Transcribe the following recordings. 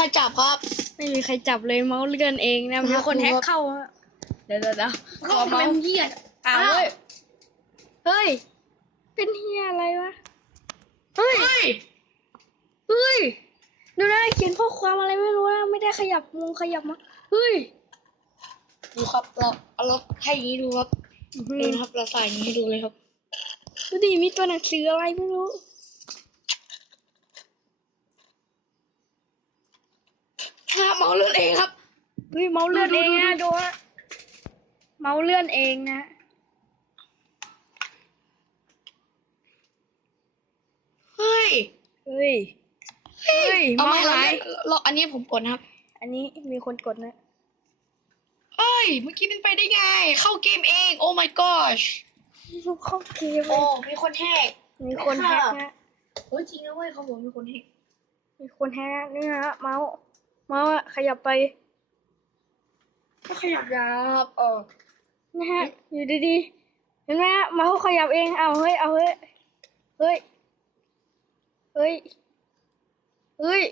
ใครจับครับ ไม่มีใครจับเลยเมาส์เลื่อนเองนะมีคนแฮกเข้าอะเดี๋ยวเดี๋ยวเดี๋ยวขอเมาส์เหี้ยอ้าวเฮ้ยเฮ้ย เป็นเฮียอะไรวะ เฮ้ย เฮ้ย เฮ้ย ดูนะเขียนข้อความอะไรไม่รู้นะไม่ได้ขยับมงขยับมา เฮ้ย ดูครับ เราเอาเราให้อย่างนี้ดูครับดูนะครับ เราใส่อย่างนี้ให้ดูเลยครับ ดูดิมีตัวหนังสืออะไรไม่รู้ ถ้า เมาเลือดเองครับ เฮ้ยเมาส์เลื่อนดูเองดูนะดูดูนะเมาส์เลื่อนเองนะเฮ้ย เฮ้ย เฮ้ยเอาเมาไม่ส์เราหายเราอันนี้ผมกดนะครับ อันนี้มีคนกดนะเอ้ย เมื่อกี้เป็นไปได้ไง เข้าเกมเอง โอ้ my gosh เข้าเกมเลโอ้ยมีคนแฮก มีคนแฮกนะโอ้ยจริงนะเว้ยเขาบอกมีคนแฮก มีคนแฮกนี่นะเมาส์ เมาส์อะขยับไป ก็ขยับยาครับเออนะฮะอยู่ดีๆเห็นไหมฮะเมาส์ขยับเองเอาเฮ้ยเอาเฮ้ยเฮ้ยเฮ้ยเฮ้ย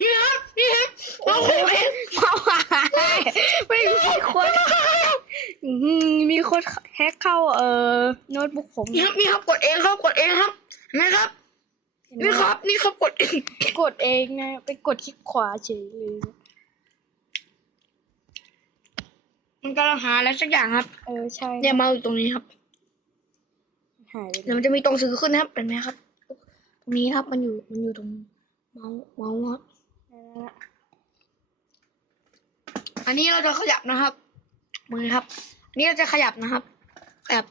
นี่ครับนี่ครับเราขยับเองเมาส์หายไม่มีคนอื้อหือมีคนแฮกเข้าเอ่อโน้ตบุ๊กผมนี่ครับนี่ครับกดเองครับกดเองครับเห็นไหมครับเห็ นไหมนี่ครับ นี่ครับกดเองกดเองนะ ไปกดคลิกขวาเฉยเลยมันกำลังหาอะไรสักอย่างครับ เออใช่เนี่ยเมาอยู่ตรงนี้ครับหายไปเดี๋ยวมันจะมีตรงสื่อขึ้นนะครับเห็นไหมครับ ตรงนี้ครับมันอยู่มันอยู่ตรงเมาส์เมาส์ครับแล้วอันนี้เราจะขยับนะครับมือครับอันนี้เราจะขยับนะครับ ขยับ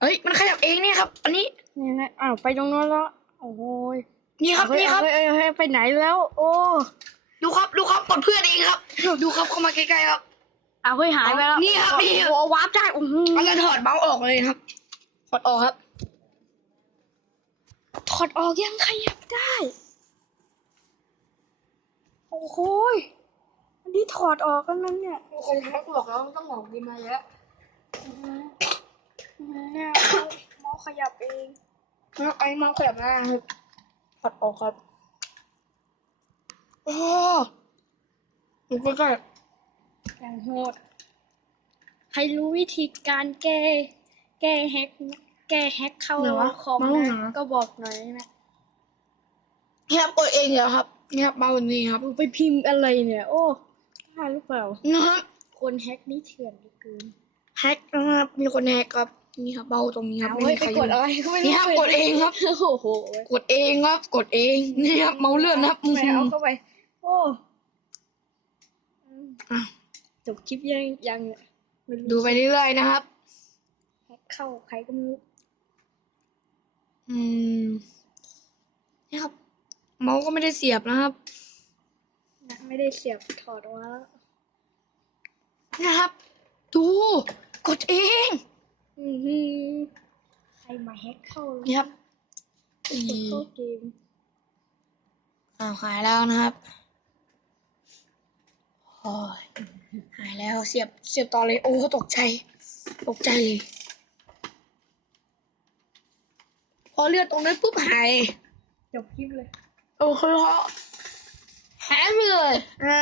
เอ้ย มันขยับเองเนี่ยครับ อันนี้นี่นะอ้าวไปตรงโน้นแล้ว โอ้โหยนี่ครับเอาเฮ้ยนี่ครับเอาเฮ้ยเอาเฮ้ยไปไหนแล้ว โอ้ดูครับดูครับกดเพื่อนเองครับ ดูครับเข้ามาใกล้ๆครับ เอาเฮ้ยหายไปแล้วนี่ครับนี่ โอ้โหวาร์ปได้อื้อหือเราจะถอดเมาส์ออกเลยครับถอดออกครับถอดออกยังขยับได้ โอ้โหยอันนี้ถอดออกกันนั้นเนี่ยมีคนทักบอกแล้วต้องหมอกดีมาเยอะอื้อหืออื้อหือเนี่ยเมาส์เมาส์ขยับเอง แล้วไอ้เมาส์ขยับหน้าครับถอดออกครับโอ้ดูใกล้อย่างโหดใครรู้วิธีการแก้ แก้แฮก แก้แฮกเข้าคอมนะก็บอกหน่อยนะๆนี่ครับกดเองเหรอครับนี่ครับเมาส์นี้ครับไปพิมพ์อะไรเนี่ย โอ้กล้าหรือเปล่า นะครับคนแฮกนี่เถื่อนเหลือเกิน แฮกนะครับมีคนแฮกครับ นี่ครับเมาส์ตรงนี้ครับเอาไม่เฮ้ยมีไปใครกดอะไรก็ไม่รู้นี่ครับกดเองครับโอ้โหกดเองครับ กดเองนี่ครับเมาส์เลื่อนนะครับอื้อไม่หือเอาเข้าไปโอ้อืมอะจบคลิปยังยังเนี่ยไม่รู้ดูไปเรื่อยๆนะครับแฮกเข้าใครก็ไม่รู้อืมนี่ครับ เมาส์ก็ไม่ได้เสียบนะครับนะไม่ได้เสียบถอดออกมาแล้วนะครับ ดู กดเองอือหือ ใครมาแฮกเข้านี่ครับกดเข้าเกมอ้าวหายแล้วนะครับโอ้ยหายแล้วเสียบเสียบต่อเลยโอ้ตกใจ ตกใจเลยพอเลือดตรงนั้นปุ๊บหายจบคลิปเลย โอ้คือเพราะหายไปเลยอ่า